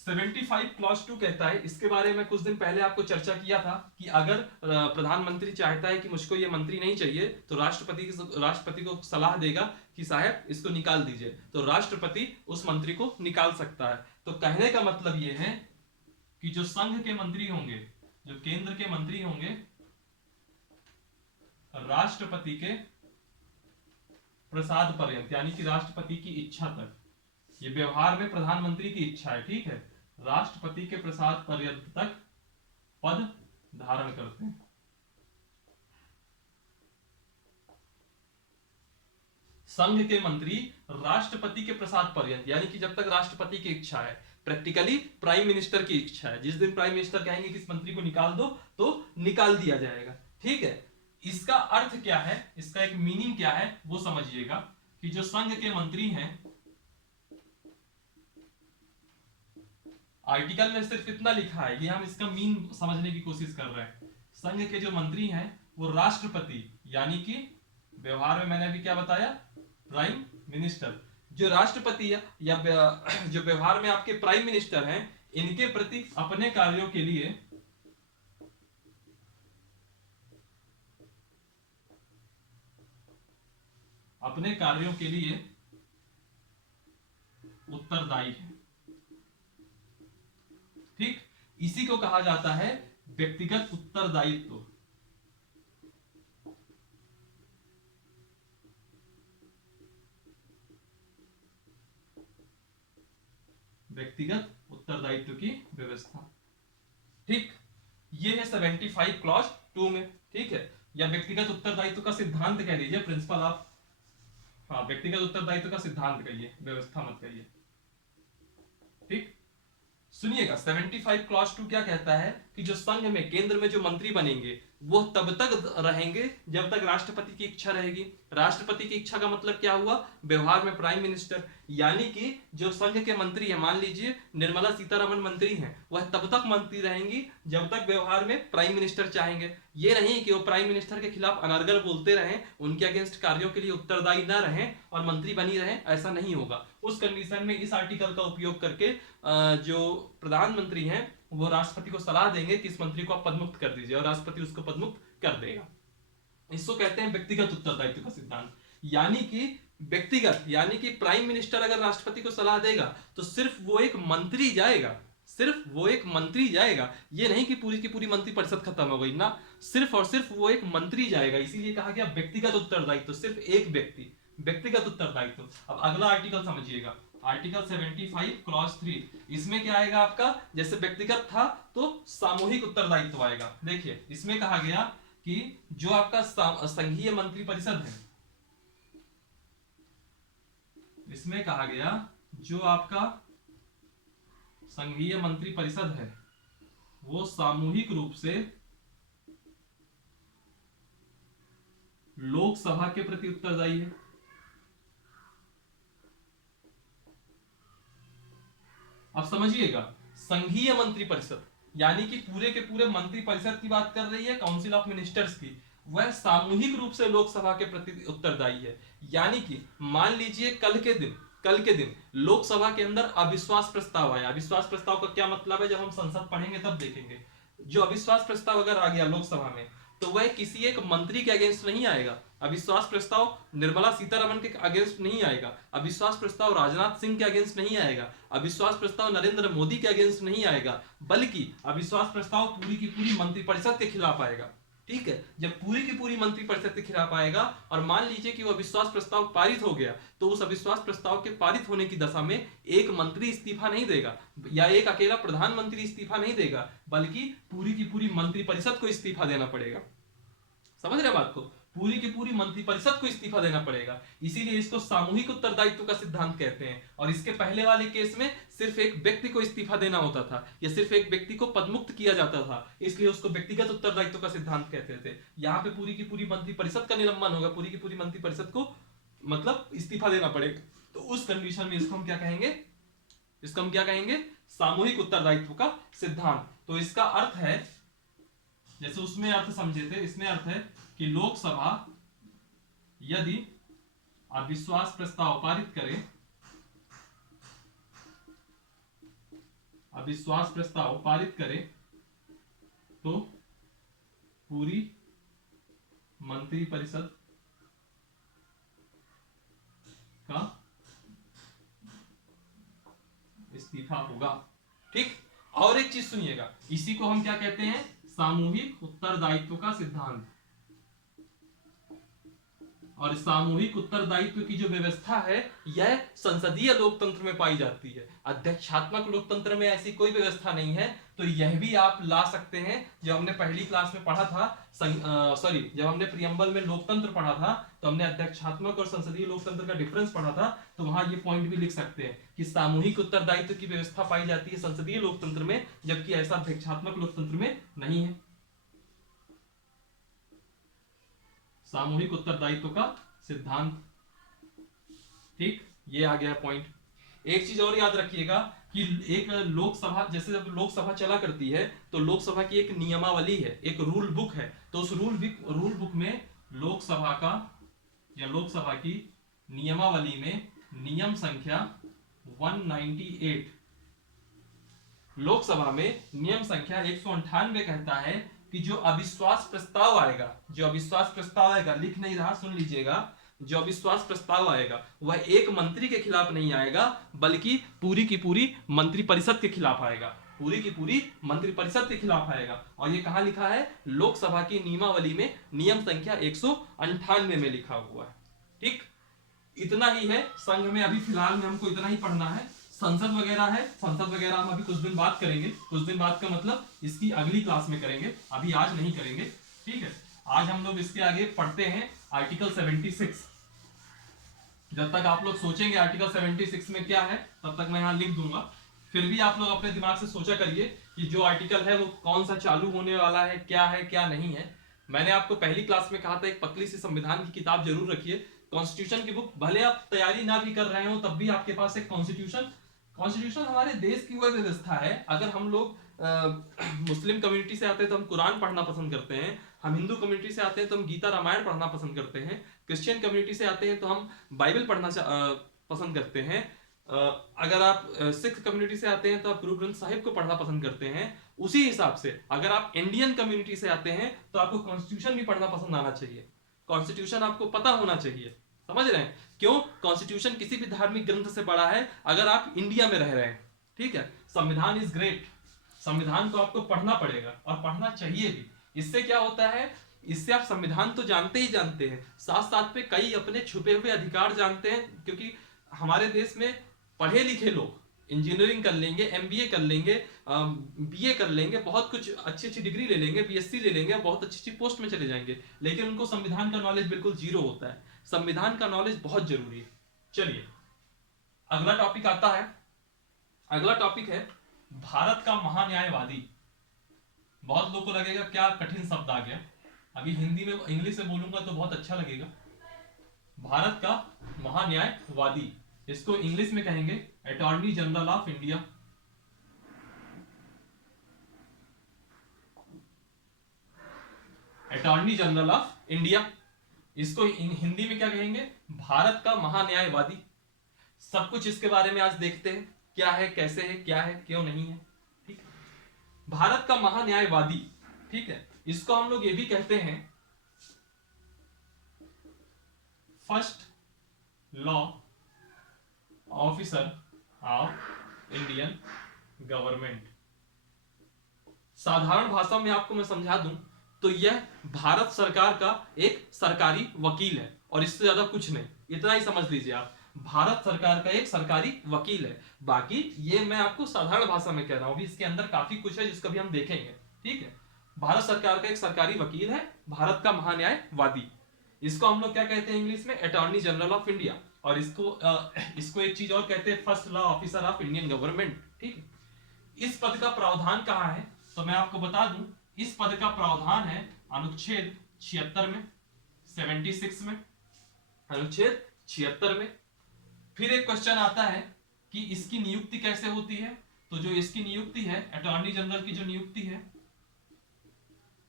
75 क्लॉज 2 कहता है, इसके बारे में कुछ दिन पहले आपको चर्चा किया था कि अगर प्रधानमंत्री चाहता है कि मुझको ये मंत्री नहीं चाहिए तो राष्ट्रपति को सलाह देगा कि साहब इसको निकाल दीजिए, तो राष्ट्रपति उस मंत्री को निकाल सकता है। तो कहने का मतलब ये है कि जो संघ के मंत्री होंगे, जो केंद्र के मंत्री होंगे, राष्ट्रपति के प्रसाद पर्यंत, यानी कि राष्ट्रपति की इच्छा तक, ये व्यवहार में प्रधानमंत्री की इच्छा है, ठीक है, राष्ट्रपति के प्रसाद पर्यंत तक पद धारण करते हैं। संघ के मंत्री राष्ट्रपति के प्रसाद पर्यंत, यानी कि जब तक राष्ट्रपति की इच्छा है, प्रैक्टिकली प्राइम मिनिस्टर की इच्छा है, जिस दिन प्राइम मिनिस्टर कहेंगे कि इस मंत्री को निकाल दो तो निकाल दिया जाएगा। ठीक है, इसका अर्थ क्या है, इसका एक मीनिंग क्या है वो समझिएगा कि जो संघ के मंत्री हैं, आर्टिकल में सिर्फ इतना लिखा है, ये हम इसका मीन समझने की कोशिश कर रहे हैं। संघ के जो मंत्री हैं वो राष्ट्रपति, यानी कि व्यवहार में मैंने अभी क्या बताया, प्राइम मिनिस्टर, जो राष्ट्रपति या जो व्यवहार में आपके प्राइम मिनिस्टर हैं, इनके प्रति अपने कार्यों के लिए उत्तरदायी है। ठीक, इसी को कहा जाता है व्यक्तिगत उत्तरदायित्व। व्यक्तिगत उत्तरदायित्व की व्यवस्था। ठीक, ये है 75 क्लॉज 2 में। ठीक है, या व्यक्तिगत उत्तरदायित्व का सिद्धांत कह दीजिए प्रिंसिपल आप, हाँ व्यक्तिगत उत्तरदायित्व का सिद्धांत कहिए, व्यवस्था मत कहिए। ठीक, सुनिएगा 75 क्लॉज 2 क्या कहता है कि जो संघ में, केंद्र में जो मंत्री बनेंगे वो तब तक रहेंगे जब तक राष्ट्रपति की इच्छा रहेगी। राष्ट्रपति की इच्छा का मतलब क्या हुआ, व्यवहार में प्राइम मिनिस्टर, यानी कि जो संघ के मंत्री है, मान लीजिए निर्मला सीतारमण मंत्री हैं, वह तब तक मंत्री रहेंगी जब तक व्यवहार में प्राइम मिनिस्टर चाहेंगे। ये नहीं कि वो प्राइम मिनिस्टर के खिलाफ अनर्गल बोलते रहें, उनके अगेंस्ट कार्यों के लिए उत्तरदायी ना रहें और मंत्री बनी रहें, ऐसा नहीं होगा। उस कंडीशन में इस आर्टिकल का उपयोग करके जो प्रधानमंत्री हैं वो राष्ट्रपति को सलाह देंगे कि इस मंत्री को आप पदमुक्त कर दीजिए, और राष्ट्रपति उसको पदमुक्त कर देगा। इसको कहते हैं व्यक्तिगत उत्तरदायित्व का सिद्धांत। यानी कि व्यक्तिगत, यानी कि प्राइम मिनिस्टर अगर राष्ट्रपति को सलाह देगा तो सिर्फ वो एक मंत्री जाएगा, सिर्फ वो एक मंत्री जाएगा। ये नहीं कि पूरी की पूरी मंत्रिपरिषद खत्म हो गई ना, सिर्फ और सिर्फ वो एक मंत्री जाएगा। इसीलिए कहा गया व्यक्तिगत उत्तरदायित्व, सिर्फ एक व्यक्ति, व्यक्तिगत उत्तरदायित्व। अब अगला आर्टिकल समझिएगा, आर्टिकल 75 क्लॉज 3, इसमें क्या आएगा आपका, जैसे व्यक्तिगत था तो सामूहिक उत्तरदायित्व आएगा। देखिए इसमें कहा गया कि जो आपका संघीय मंत्रिपरिषद है, इसमें कहा गया जो आपका संघीय मंत्रिपरिषद है वो सामूहिक रूप से लोकसभा के प्रति उत्तरदायी है। अब समझिएगा, संघीय मंत्रिपरिषद यानी कि पूरे के पूरे मंत्रिपरिषद की बात कर रही है, काउंसिल ऑफ मिनिस्टर्स की, वह सामूहिक रूप से लोकसभा के प्रति उत्तरदायी है। यानी कि मान लीजिए कल के दिन लोकसभा के अंदर अविश्वास प्रस्ताव आया। अविश्वास प्रस्ताव का क्या मतलब है, जब हम संसद पढ़ेंगे तब देखेंगे। जो अविश्वास प्रस्ताव अगर आ गया लोकसभा में तो वह किसी एक मंत्री के अगेंस्ट नहीं आएगा। अविश्वास प्रस्ताव निर्मला सीतारमण के अगेंस्ट नहीं आएगा, अविश्वास प्रस्ताव राजनाथ सिंह के अगेंस्ट नहीं आएगा, अविश्वास प्रस्ताव नरेंद्र मोदी के अगेंस्ट नहीं आएगा, बल्कि अविश्वास प्रस्ताव पूरी की पूरी मंत्रिपरिषद के खिलाफ आएगा। ठीक है, जब पूरी की पूरी मंत्रिपरिषद के खिलाफ आएगा और मान लीजिए कि वो अविश्वास प्रस्ताव पारित हो गया, तो उस अविश्वास प्रस्ताव के पारित होने की दशा में एक मंत्री इस्तीफा नहीं देगा या एक अकेला प्रधानमंत्री इस्तीफा नहीं देगा, बल्कि पूरी की पूरी मंत्रिपरिषद को इस्तीफा देना पड़ेगा। समझ रहे बात को? पूरी की पूरी मंत्रिपरिषद को इस्तीफा देना पड़ेगा। इसीलिए इसको सामूहिक उत्तरदायित्व का सिद्धांत कहते हैं। और इसके पहले वाले केस में सिर्फ एक व्यक्ति को इस्तीफा देना होता था या सिर्फ एक व्यक्ति को पदमुक्त किया जाता था, इसलिए उसको व्यक्तिगत उत्तरदायित्व का सिद्धांत कहते थे। यहाँ पे पूरी की पूरी मंत्रिपरिषद का निलंबन होगा, पूरी की पूरी मंत्रिपरिषद को मतलब इस्तीफा देना पड़ेगा। तो उस कंडीशन में इसको हम क्या कहेंगे, इसको हम क्या कहेंगे, सामूहिक उत्तरदायित्व का सिद्धांत। तो इसका अर्थ है, जैसे उसमें अर्थ समझे थे, इसमें अर्थ है कि लोकसभा यदि अविश्वास प्रस्ताव पारित करे, अविश्वास प्रस्ताव पारित करे तो पूरी मंत्रिपरिषद का इस्तीफा होगा। ठीक, और एक चीज सुनिएगा, इसी को हम क्या कहते हैं, सामूहिक उत्तरदायित्व का सिद्धांत। और सामूहिक उत्तरदायित्व की जो व्यवस्था है यह संसदीय लोकतंत्र में पाई जाती है। अध्यक्षात्मक लोकतंत्र में ऐसी कोई व्यवस्था नहीं है। तो यह भी आप ला सकते हैं। जब हमने पहली क्लास में पढ़ा था, जब हमने प्रियम्बल में लोकतंत्र पढ़ा था तो हमने अध्यक्षात्मक और संसदीय लोकतंत्र का डिफरेंस पढ़ा था। तो वहां ये पॉइंट भी लिख सकते हैं कि सामूहिक उत्तरदायित्व की व्यवस्था पाई जाती है संसदीय लोकतंत्र में, जबकि ऐसा अध्यक्षात्मक लोकतंत्र में नहीं है। सामूहिक उत्तरदायित्व का सिद्धांत। ठीक, ये आ गया पॉइंट। एक चीज और याद रखिएगा कि एक लोकसभा, जैसे जब लोकसभा चला करती है तो लोकसभा की एक नियमावली है, एक रूल बुक है। तो उस रूल बुक में लोकसभा का या लोकसभा की नियमावली में नियम संख्या 198, लोकसभा में नियम संख्या 198 कहता है कि जो अविश्वास प्रस्ताव आएगा, जो अविश्वास प्रस्ताव आएगा, लिख नहीं रहा, सुन लीजिएगा, जो अविश्वास प्रस्ताव आएगा वह एक मंत्री के खिलाफ नहीं आएगा, बल्कि पूरी की पूरी मंत्रिपरिषद के खिलाफ आएगा, पूरी की पूरी मंत्रिपरिषद के खिलाफ आएगा। और ये कहां लिखा है, लोकसभा की नियमावली में नियम संख्या 198 में लिखा हुआ है। ठीक, इतना ही है। संघ में अभी फिलहाल में हमको इतना ही पढ़ना है। संसद वगैरह है, संसद वगैरह हम अभी कुछ दिन बाद करेंगे। कुछ दिन बाद का मतलब इसकी अगली क्लास में करेंगे, अभी आज नहीं करेंगे। ठीक है, आज हम लोग इसके आगे पढ़ते हैं आर्टिकल 76। जब तक आप लोग सोचेंगे आर्टिकल 76 में क्या है, तब तक मैं यहाँ लिख दूंगा। फिर भी आप लोग अपने दिमाग से सोचा करिए कि जो आर्टिकल है वो कौन सा चालू होने वाला है, क्या नहीं है। मैंने आपको पहली क्लास में कहा था एक पतली सी संविधान की किताब जरूर रखिए, कॉन्स्टिट्यूशन की बुक। भले आप तैयारी ना भी कर रहे हो तब भी आपके पास एक कॉन्स्टिट्यूशन हमारे देश की वह व्यवस्था है। अगर हम लोग मुस्लिम कम्युनिटी से आते हैं तो हम कुरान पढ़ना पसंद करते हैं, हम हिंदू कम्युनिटी से आते हैं तो हम गीता रामायण पढ़ना पसंद करते हैं, क्रिश्चियन कम्युनिटी से आते हैं तो हम बाइबल पढ़ना पसंद करते हैं, अगर आप सिख कम्युनिटी से आते हैं तो आप गुरु ग्रंथ साहिब को पढ़ना पसंद करते हैं। उसी हिसाब से अगर आप इंडियन कम्युनिटी से आते हैं तो आपको कॉन्स्टिट्यूशन भी पढ़ना पसंद आना चाहिए, कॉन्स्टिट्यूशन आपको पता होना चाहिए। समझ रहे हैं क्यों? कॉन्स्टिट्यूशन किसी भी धार्मिक ग्रंथ से बड़ा है अगर आप इंडिया में रह रहे हैं। ठीक है, संविधान इज ग्रेट, संविधान को आपको पढ़ना पड़ेगा और पढ़ना चाहिए भी। इससे क्या होता है, इससे आप संविधान तो जानते ही जानते हैं, साथ साथ पे कई अपने छुपे हुए अधिकार जानते हैं। क्योंकि हमारे देश में पढ़े लिखे लोग इंजीनियरिंग कर लेंगे, एमबीए कर लेंगे, बीए कर लेंगे, बहुत कुछ अच्छी अच्छी डिग्री ले लेंगे, बीएससी ले लेंगे, बहुत अच्छी अच्छी पोस्ट में चले जाएंगे, लेकिन उनको संविधान का नॉलेज बिल्कुल जीरो होता है। संविधान का नॉलेज बहुत जरूरी है। चलिए अगला टॉपिक आता है। अगला टॉपिक है भारत का महान्यायवादी। बहुत लोगों को लगेगा क्या कठिन शब्द आ गया, अभी हिंदी में इंग्लिश में बोलूंगा तो बहुत अच्छा लगेगा। भारत का महान्यायवादी, इसको इंग्लिश में कहेंगे attorney general of India. Attorney general of India, इसको हिंदी में क्या कहेंगे, भारत का महान्यायवादी। सब कुछ इसके बारे में आज देखते हैं, क्या है, कैसे है, क्या है, क्यों नहीं है। ठीक है, भारत का महान्यायवादी। ठीक है, इसको हम लोग ये भी कहते हैं first law officer of Indian government. साधारण भाषा में आपको मैं समझा दूं तो यह भारत सरकार का एक सरकारी वकील है और इससे ज्यादा कुछ नहीं, इतना ही समझ लीजिए आप, भारत सरकार का एक सरकारी वकील है। बाकी ये मैं आपको साधारण भाषा में कह रहा हूं, अभी इसके अंदर काफी कुछ है जिसको भी हम देखेंगे। ठीक है, भारत सरकार का एक सरकारी वकील है, भारत का महान्यायवादी। इसको हम लोग क्या कहते हैं इंग्लिश में, अटॉर्नी जनरल ऑफ इंडिया। और इसको एक चीज और कहते हैं, first law officer of Indian government. ठीक है, इस पद का प्रावधान कहाँ है, तो मैं आपको बता दूं, इस पद का प्रावधान है अनुच्छेद 76 में, 76 में, अनुच्छेद 76 में। फिर एक क्वेश्चन आता है कि इसकी नियुक्ति कैसे होती है, तो जो इसकी नियुक्ति है, अटॉर्नी जनरल की जो नियुक्ति है,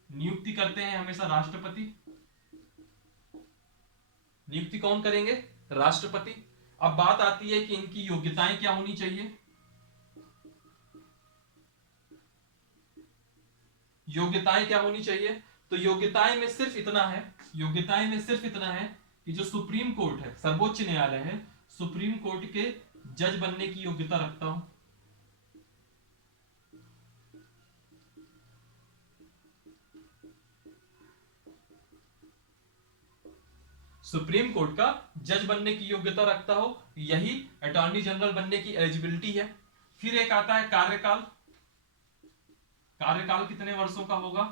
नियुक्ति करते हैं हमेशा राष्ट्रपति। नियुक्ति कौन करेंगे, राष्ट्रपति। अब बात आती है कि इनकी योग्यताएं क्या होनी चाहिए। योग्यताएं क्या होनी चाहिए, तो योग्यताएं में सिर्फ इतना है, योग्यताएं में सिर्फ इतना है कि जो सुप्रीम कोर्ट है, सर्वोच्च न्यायालय है, सुप्रीम कोर्ट के जज बनने की योग्यता रखता हूं। सुप्रीम कोर्ट का जज बनने की योग्यता रखता हो, यही अटॉर्नी जनरल बनने की एलिजिबिलिटी है। फिर एक आता है कार्यकाल। कार्यकाल कितने वर्षों का होगा,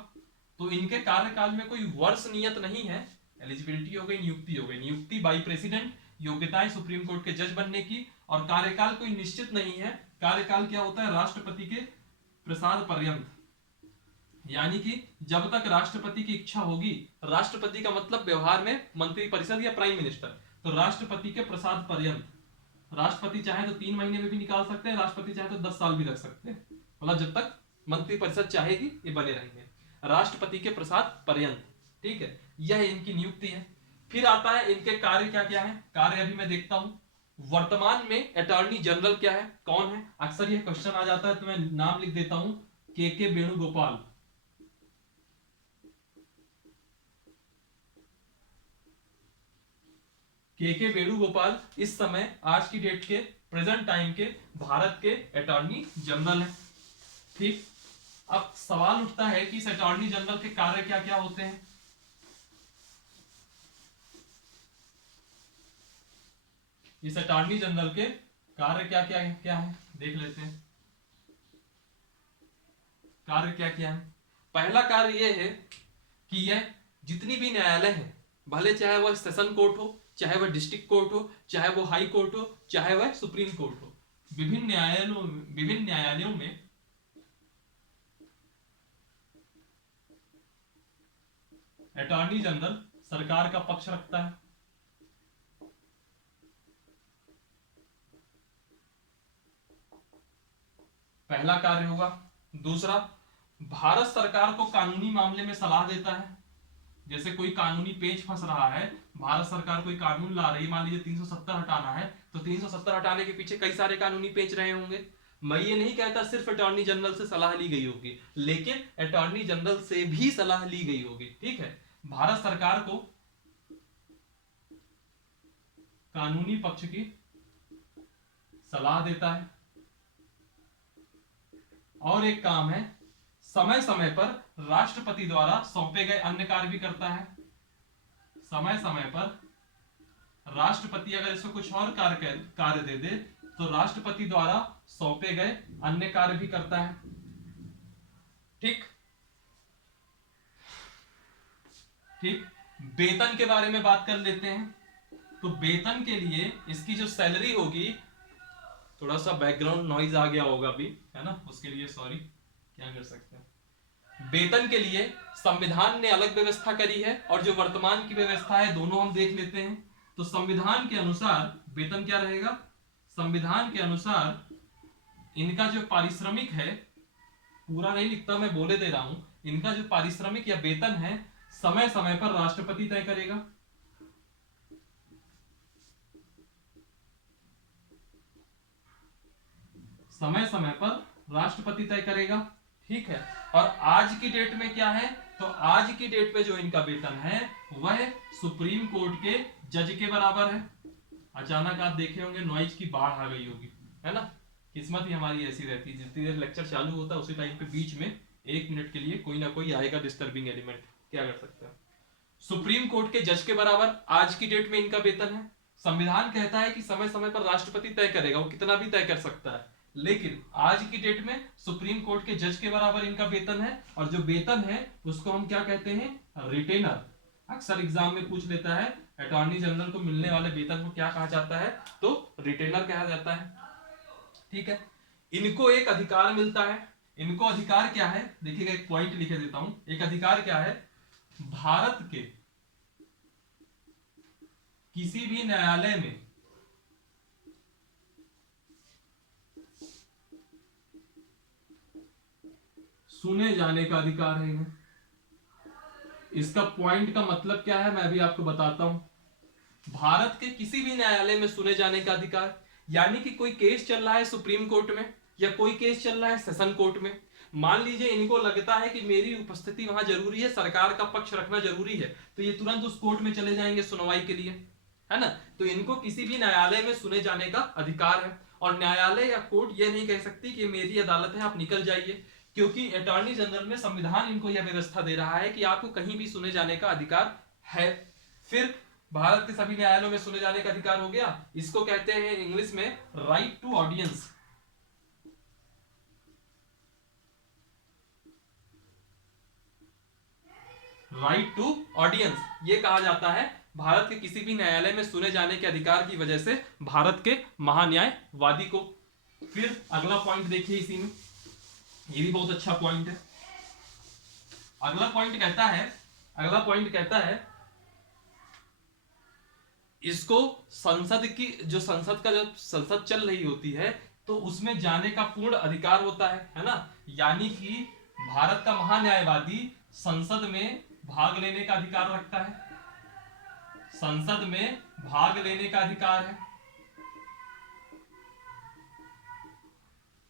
तो इनके कार्यकाल में कोई वर्ष नियत नहीं है। एलिजिबिलिटी हो गई, नियुक्ति हो गई। नियुक्ति बाई प्रेसिडेंट, योग्यताएं सुप्रीम कोर्ट के जज बनने की, और कार्यकाल कोई निश्चित नहीं है। कार्यकाल क्या होता है, राष्ट्रपति के प्रसाद पर्यंत, यानी कि जब तक राष्ट्रपति की इच्छा होगी। राष्ट्रपति का मतलब व्यवहार में मंत्रिपरिषद या प्राइम मिनिस्टर, तो राष्ट्रपति के प्रसाद पर्यंत। राष्ट्रपति चाहे तो 3 महीने में भी निकाल सकते हैं, राष्ट्रपति चाहे तो 10 साल भी रख सकते हैं, मतलब जब तक मंत्रिपरिषद चाहेगी ये बने रहेंगे, राष्ट्रपति के प्रसाद पर्यंत। ठीक है, यह इनकी नियुक्ति है। फिर आता है इनके कार्य क्या क्या है। कार्य अभी मैं देखता हूं, वर्तमान में अटॉर्नी जनरल क्या है, कौन है। अक्सर यह क्वेश्चन आ जाता है तो मैं नाम लिख देता हूं, के वेणुगोपाल। के वेणुगोपाल इस समय, आज की डेट के, प्रेजेंट टाइम के भारत के अटॉर्नी जनरल है। ठीक, अब सवाल उठता है कि इस अटॉर्नी जनरल के कार्य क्या क्या होते हैं। इस अटॉर्नी जनरल के कार्य क्या क्या है, देख लेते हैं। कार्य क्या क्या है। पहला कार्य यह है कि यह जितनी भी न्यायालय है, भले चाहे वह सेशन कोर्ट हो, चाहे वह डिस्ट्रिक्ट कोर्ट हो, चाहे वो हाई कोर्ट हो, चाहे वह सुप्रीम कोर्ट हो, विभिन्न न्यायालयों में अटॉर्नी जनरल सरकार का पक्ष रखता है। पहला कार्य होगा। दूसरा, भारत सरकार को कानूनी मामले में सलाह देता है। जैसे कोई कानूनी पेच फंस रहा है, भारत सरकार कोई कानून ला रही, मान लीजिए 370 हटाना है, तो 370 हटाने के पीछे कई सारे कानूनी पेच रहे होंगे। मैं ये नहीं कहता सिर्फ अटॉर्नी जनरल से सलाह ली गई होगी, लेकिन अटॉर्नी जनरल से भी सलाह ली गई होगी। ठीक है, भारत सरकार को कानूनी पक्ष की सलाह देता है। और एक काम है, समय समय पर राष्ट्रपति द्वारा सौंपे गए अन्य कार्य भी करता है। समय समय पर राष्ट्रपति अगर इसको कुछ और कार्य दे दे तो राष्ट्रपति द्वारा सौंपे गए अन्य कार्य भी करता है। ठीक, वेतन के बारे में बात कर लेते हैं। तो वेतन के लिए इसकी जो सैलरी होगी, थोड़ा सा बैकग्राउंड नॉइज आ गया होगा अभी, है ना, उसके लिए सॉरी, क्या कर सकते हैं। वेतन के लिए संविधान ने अलग व्यवस्था करी है और जो वर्तमान की व्यवस्था है, दोनों हम देख लेते हैं। तो संविधान के अनुसार वेतन क्या रहेगा, संविधान के अनुसार इनका जो पारिश्रमिक है, पूरा नहीं लिखता मैं, बोले दे रहा हूं, इनका जो पारिश्रमिक या वेतन है समय समय पर राष्ट्रपति तय करेगा। समय समय पर राष्ट्रपति तय करेगा। ठीक है, और आज की डेट में क्या है, तो आज की डेट में जो इनका वेतन है वह सुप्रीम कोर्ट के जज के बराबर है। अचानक आप देखे होंगे नॉइज की बाढ़ आ गई होगी, है ना, किस्मत ही हमारी ऐसी रहती है, जितनी देर लेक्चर चालू होता है उसी टाइम पे बीच में 1 मिनट के लिए कोई ना कोई आएगा डिस्टर्बिंग एलिमेंट, क्या कर सकते हैं। सुप्रीम कोर्ट के जज के बराबर आज की डेट में इनका वेतन है। संविधान कहता है कि समय समय पर राष्ट्रपति तय करेगा, वो कितना भी तय कर सकता है, लेकिन आज की डेट में सुप्रीम कोर्ट के जज के बराबर इनका वेतन है। और जो वेतन है उसको हम क्या कहते हैं, रिटेनर। अक्सर एग्जाम में पूछ लेता है, अटॉर्नी जनरल को मिलने वाले वेतन को क्या कहा जाता है, तो रिटेनर कहा जाता है। ठीक है, इनको एक अधिकार मिलता है। इनको अधिकार क्या है, देखिएगा एक पॉइंट लिखे देता हूं। एक अधिकार क्या है, भारत के किसी भी न्यायालय में सुने जाने का अधिकार है इन्हें। इसका पॉइंट का मतलब क्या है मैं भी आपको बताता हूं। भारत के किसी भी न्यायालय में सुने जाने का अधिकार, यानी कि कोई केस चल रहा है सुप्रीम कोर्ट में या कोई केस चल रहा है सेशन कोर्ट में, मान लीजिए इनको लगता है कि मेरी उपस्थिति वहां जरूरी है, सरकार का पक्ष रखना जरूरी है, तो ये तुरंत उस कोर्ट में चले जाएंगे सुनवाई के लिए, है ना। तो इनको किसी भी न्यायालय में सुने जाने का अधिकार है, और न्यायालय या कोर्ट ये नहीं कह सकती कि मेरी अदालत है आप निकल जाइए, क्योंकि अटॉर्नी जनरल में संविधान इनको यह व्यवस्था दे रहा है कि आपको कहीं भी सुने जाने का अधिकार है। फिर भारत के सभी न्यायालयों में सुने जाने का अधिकार हो गया। इसको कहते हैं इंग्लिश में right to audience. Right to audience ये कहा जाता है भारत के किसी भी न्यायालय में सुने जाने के अधिकार की वजह से भारत के महान्यायवादी को। फिर अगला पॉइंट देखिए इसी में, ये भी बहुत अच्छा पॉइंट है। अगला पॉइंट कहता है इसको संसद की, जो संसद का जब संसद चल रही होती है तो उसमें जाने का पूर्ण अधिकार होता है ना। यानी कि भारत का महान्यायवादी संसद में भाग लेने का अधिकार रखता है, संसद में भाग लेने का अधिकार है।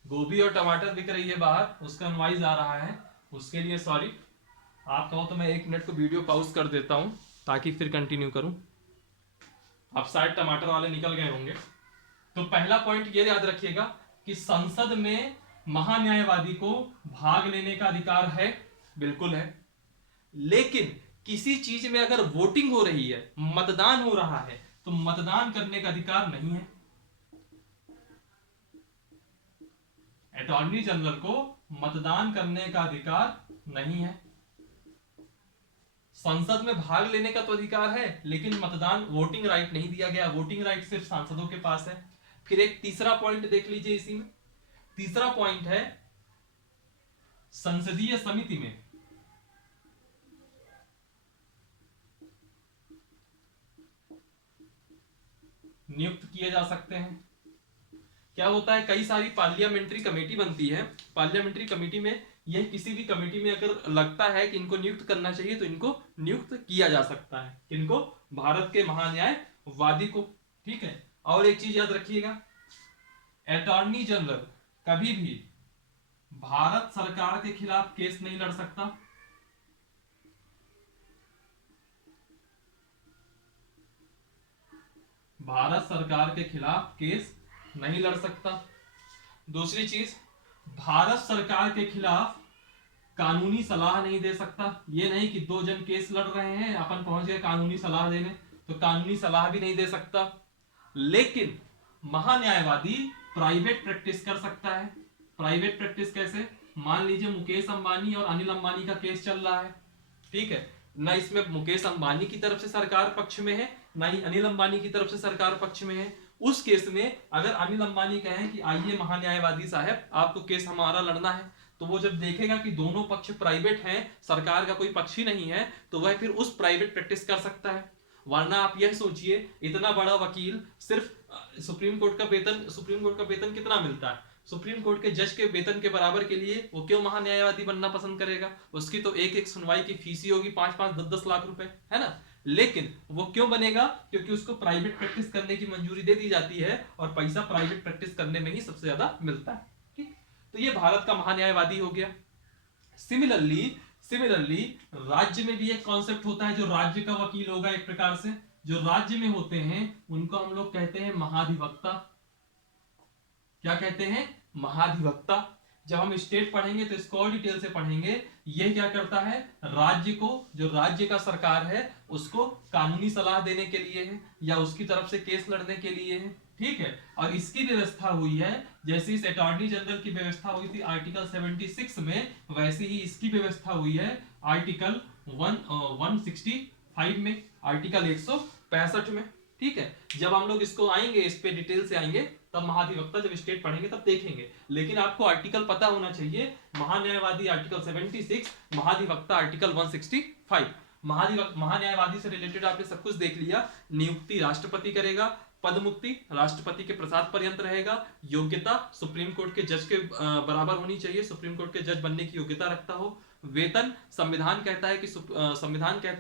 गोभी और टमाटर बिक रही है बाहर, उसका नॉइज आ रहा है, उसके लिए सॉरी। आप कहो तो मैं 1 मिनट को वीडियो पॉज कर देता हूं ताकि फिर कंटिन्यू करूं। अब शायद टमाटर वाले निकल गए होंगे। तो पहला पॉइंट ये याद रखिएगा कि संसद में महान्यायवादी को भाग लेने का अधिकार है, बिल्कुल है। लेकिन किसी चीज में अगर वोटिंग हो रही है, मतदान हो रहा है, तो मतदान करने का अधिकार नहीं है। अटॉर्नी जनरल को मतदान करने का अधिकार नहीं है। संसद में भाग लेने का तो अधिकार है, लेकिन मतदान, वोटिंग राइट नहीं दिया गया। वोटिंग राइट सिर्फ सांसदों के पास है। फिर एक तीसरा पॉइंट देख लीजिए इसी में। तीसरा पॉइंट है संसदीय समिति में नियुक्त किए जा सकते हैं। क्या होता है, कई सारी पार्लियामेंट्री कमेटी बनती है। पार्लियामेंट्री कमेटी में यह किसी भी कमेटी में अगर लगता है कि इनको नियुक्त करना चाहिए तो इनको नियुक्त किया जा सकता है। किनको, भारत के महान्यायवादी को। ठीक है, और एक चीज याद रखिएगा, अटॉर्नी जनरल कभी भी भारत सरकार के खिलाफ केस नहीं लड़ सकता। भारत सरकार के खिलाफ केस नहीं लड़ सकता। दूसरी चीज, भारत सरकार के खिलाफ कानूनी सलाह नहीं दे सकता। ये नहीं कि 2 जन केस लड़ रहे हैं, अपन पहुंच गए कानूनी सलाह देने, तो कानूनी सलाह भी नहीं दे सकता। लेकिन महान्यायवादी प्राइवेट प्रैक्टिस कर सकता है। प्राइवेट प्रैक्टिस कैसे, मान लीजिए मुकेश अंबानी और अनिल अंबानी का केस चल रहा है, ठीक है ना। इसमें मुकेश अंबानी की तरफ से सरकार पक्ष में है, ना ही अनिल अंबानी की तरफ से सरकार पक्ष में है। उस केस में अगर अनिल अंबानी कहें कि आइए महान्यायवादी साहब आपको केस हमारा लड़ना है, तो वो जब देखेगा कि दोनों पक्ष प्राइवेट हैं, सरकार का कोई पक्ष ही नहीं है, तो वह फिर उस प्राइवेट प्रैक्टिस कर सकता है। वरना आप यह सोचिए, इतना बड़ा वकील, सिर्फ सुप्रीम कोर्ट का वेतन कितना मिलता है, सुप्रीम कोर्ट के जज के वेतन के बराबर के लिए वो क्यों महान्यायवादी बनना पसंद करेगा। उसकी तो एक एक सुनवाई की फीस ही होगी 5-5, 10-10 लाख रुपए, है ना। लेकिन वो क्यों बनेगा, क्योंकि उसको प्राइवेट प्रैक्टिस करने की मंजूरी दे दी जाती है, और पैसा प्राइवेट प्रैक्टिस करने में ही सबसे ज्यादा मिलता है। ठीक, तो ये भारत का महान्यायवादी हो गया। सिमिलरली राज्य में भी एक कॉन्सेप्ट होता है, जो राज्य का वकील होगा। एक प्रकार से जो राज्य में होते हैं उनको हम लोग कहते हैं महाधिवक्ता। क्या कहते हैं, महाधिवक्ता। जब हम स्टेट पढ़ेंगे तो इसको और डिटेल से पढ़ेंगे। यह क्या करता है, राज्य को, जो राज्य का सरकार है उसको कानूनी सलाह देने के लिए है, या उसकी तरफ से केस लड़ने के लिए है। ठीक है, और इसकी व्यवस्था हुई है, जैसे इस अटॉर्नी जनरल की व्यवस्था हुई थी आर्टिकल 76 में, वैसे ही इसकी व्यवस्था हुई है आर्टिकल 164 5 में, आर्टिकल 165 में। ठीक है, जब हम लोग इसको आएंगे, इस पे डिटेल से आएंगे, तब महाधिवक्ता जब स्टेट पढ़ेंगे तब देखेंगे। लेकिन आपको आर्टिकल पता होना चाहिए। महान्यायवादी आर्टिकल 76, महाधिवक्ता आर्टिकल 165। महान्यायवादी से रिलेटेड आपने सब कुछ देख लिया। नियुक्ति राष्ट्रपति करेगा, पद मुक्ति राष्ट्रपति के प्रसाद पर्यंत रहेगा, योग्यता सुप्रीम कोर्ट के जज के बराबर होनी चाहिए, सुप्रीम कोर्ट के जज बनने की योग्यता रखता हो। वेतन संविधान कहता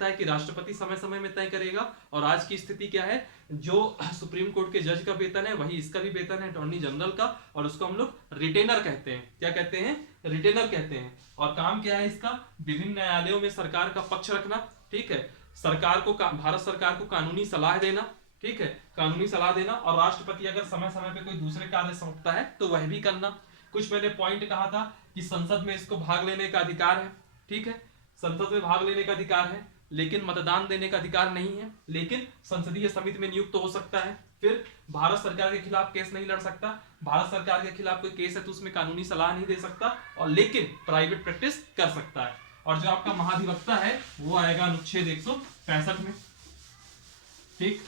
है कि राष्ट्रपति समय समय में तय करेगा, और आज की स्थिति क्या है, जो सुप्रीम कोर्ट के जज का वेतन है वही इसका भी वेतन है, अटॉर्नी जनरल का, और उसको हम लोग रिटेनर कहते हैं। क्या कहते हैं? रिटेनर कहते हैं। और काम क्या है इसका? विभिन्न न्यायालयों में सरकार का पक्ष रखना। ठीक है, भारत सरकार को कानूनी सलाह देना। ठीक है, कानूनी सलाह देना, और राष्ट्रपति अगर समय समय पे कोई दूसरे कार्य सौंपता है तो वह भी करना। कुछ मैंने पॉइंट कहा था कि संसद में इसको भाग लेने का अधिकार है। ठीक है, संसद में भाग लेने का अधिकार है, लेकिन मतदान देने का अधिकार नहीं है। लेकिन संसदीय समिति में नियुक्त हो सकता है। फिर भारत सरकार के खिलाफ केस नहीं लड़ सकता। भारत सरकार के खिलाफ कोई केस है तो उसमें कानूनी सलाह नहीं दे सकता, और लेकिन प्राइवेट प्रैक्टिस कर सकता है। और जो आपका महाधिवक्ता है वो आएगा अनुच्छेद 165 में। ठीक,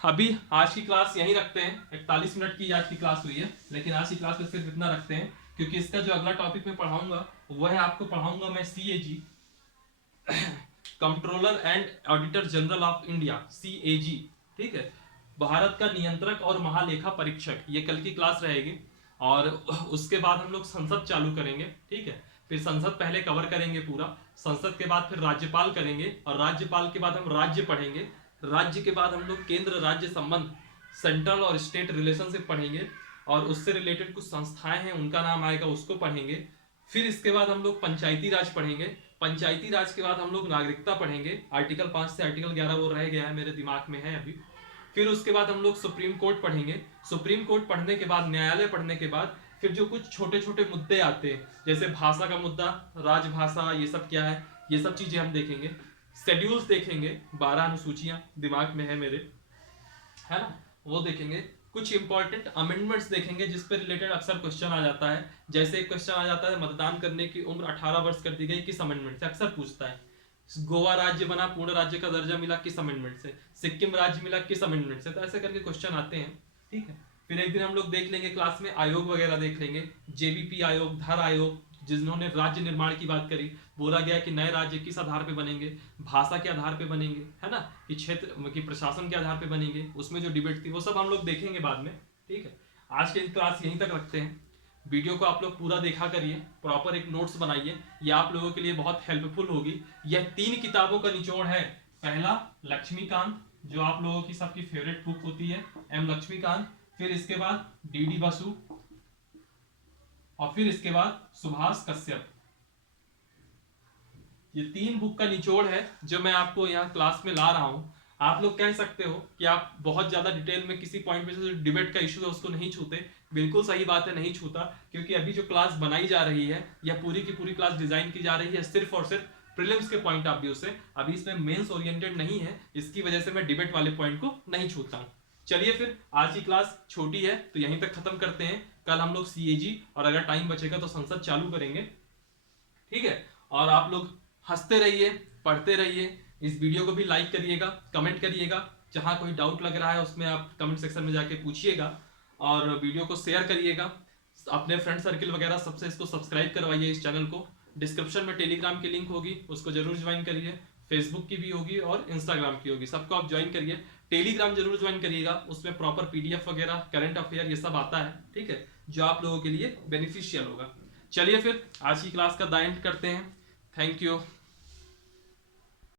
अभी आज की क्लास यहीं रखते हैं। 41 मिनट की आज की क्लास हुई है, लेकिन आज की क्लास में सिर्फ इतना रखते हैं, क्योंकि इसका जो अगला टॉपिक मैं पढ़ाऊंगा वह आपको पढ़ाऊंगा मैं CAG, controller and auditor general of India, CAG। ठीक है, भारत का नियंत्रक और महालेखा परीक्षक, ये कल की क्लास रहेगी। और उसके बाद हम लोग संसद चालू करेंगे। ठीक है, फिर संसद पहले कवर करेंगे पूरा, संसद के बाद फिर राज्यपाल करेंगे, और राज्यपाल के बाद हम राज्य पढ़ेंगे। राज्य के बाद हम लोग केंद्र राज्य संबंध, सेंट्रल और स्टेट रिलेशनशिप पढ़ेंगे, और उससे रिलेटेड कुछ संस्थाएं हैं उनका नाम आएगा, उसको पढ़ेंगे। फिर इसके बाद हम लोग पंचायती राज पढ़ेंगे। पंचायती राज के बाद हम लोग नागरिकता पढ़ेंगे, आर्टिकल 5 से आर्टिकल 11 वो रह गया है, मेरे दिमाग में है अभी। फिर उसके बाद हम लोग सुप्रीम कोर्ट पढ़ेंगे। सुप्रीम कोर्ट पढ़ने के बाद, न्यायालय पढ़ने के बाद, फिर जो कुछ छोटे छोटे मुद्दे आते हैं, जैसे भाषा का मुद्दा, राजभाषा, ये सब क्या है, ये सब चीजें हम देखेंगे। शेड्यूल्स देखेंगे, 12 अनुसूचियां दिमाग में है मेरे, है ना, वो देखेंगे। कुछ इंपॉर्टेंट अमेंडमेंट्स देखेंगे जिस पे रिलेटेड अक्सर क्वेश्चन आ जाता है। जैसे एक क्वेश्चन आ जाता है, मतदान करने की उम्र 18 वर्ष कर दी गई, किस अमेंडमेंट से, अक्सर पूछता है। गोवा राज्य बना, पूर्ण राज्य का दर्जा मिला, किस अमेंडमेंट से। सिक्किम राज्य मिला, किस अमेंडमेंट से। तो ऐसे करके क्वेश्चन आते हैं। ठीक है, फिर एक दिन हम लोग देख लेंगे क्लास में, आयोग वगैरह देख लेंगे, JBP आयोग, धर आयोग, जिन्होंने राज्य निर्माण की बात करी, बोला गया कि नए राज्य किस आधार पे बनेंगे, भाषा के आधार पे बनेंगे, है ना, कि क्षेत्र की प्रशासन के आधार पे बनेंगे, उसमें जो डिबेट थी वो सब हम लोग देखेंगे बाद में। ठीक है, आज की क्लास यहीं तक रखते हैं। वीडियो को आप लोग पूरा देखा करिए, प्रॉपर एक नोट्स बनाइए, ये आप लोगों के लिए बहुत हेल्पफुल होगी। यह 3 किताबों का निचोड़ है। पहला लक्ष्मीकांत, जो आप लोगों की सबकी फेवरेट बुक होती है, M लक्ष्मीकांत। फिर इसके बाद DD बसु, और फिर इसके बाद सुभाष कश्यप। ये 3 बुक का निचोड़ है जो मैं आपको यहाँ क्लास में ला रहा हूँ। आप लोग कह सकते हो कि आप बहुत ज्यादा डिटेल में किसी पॉइंट पे जो डिबेट का इशू है उसको नहीं छूते। बिल्कुल सही बात है, नहीं छूता, क्योंकि अभी जो क्लास बनाई जा रही है, यह पूरी की पूरी क्लास डिजाइन की जा रही है सिर्फ और सिर्फ प्रीलिम्स के पॉइंट ऑफ व्यू से। अभी इसमें मेंस ओरिएंटेड नहीं है, इसकी वजह से मैं डिबेट वाले पॉइंट को नहीं छूता हूँ। चलिए फिर आज की क्लास छोटी है तो यहीं तक खत्म करते हैं। कल हम लोग CAG और अगर टाइम बचेगा तो संसद चालू करेंगे। ठीक है, और आप लोग हंसते रहिए, पढ़ते रहिए। इस वीडियो को भी लाइक करिएगा, कमेंट करिएगा, जहां कोई डाउट लग रहा है उसमें आप कमेंट सेक्शन में जाके पूछिएगा, और वीडियो को शेयर करिएगा अपने फ्रेंड सर्किल वगैरह सबसे। इसको सब्सक्राइब करवाइए इस चैनल को। डिस्क्रिप्शन में टेलीग्राम की लिंक होगी, उसको जरूर ज्वाइन करिए। फेसबुक की भी होगी और इंस्टाग्राम की होगी, सबको आप ज्वाइन करिए। टेलीग्राम जरूर ज्वाइन करिएगा, उसमें प्रॉपर PDF वगैरह, करंट अफेयर, ये सब आता है। ठीक है, जो आप लोगों के लिए बेनिफिशियल होगा। चलिए फिर आज की क्लास का द एंड करते हैं। Thank you.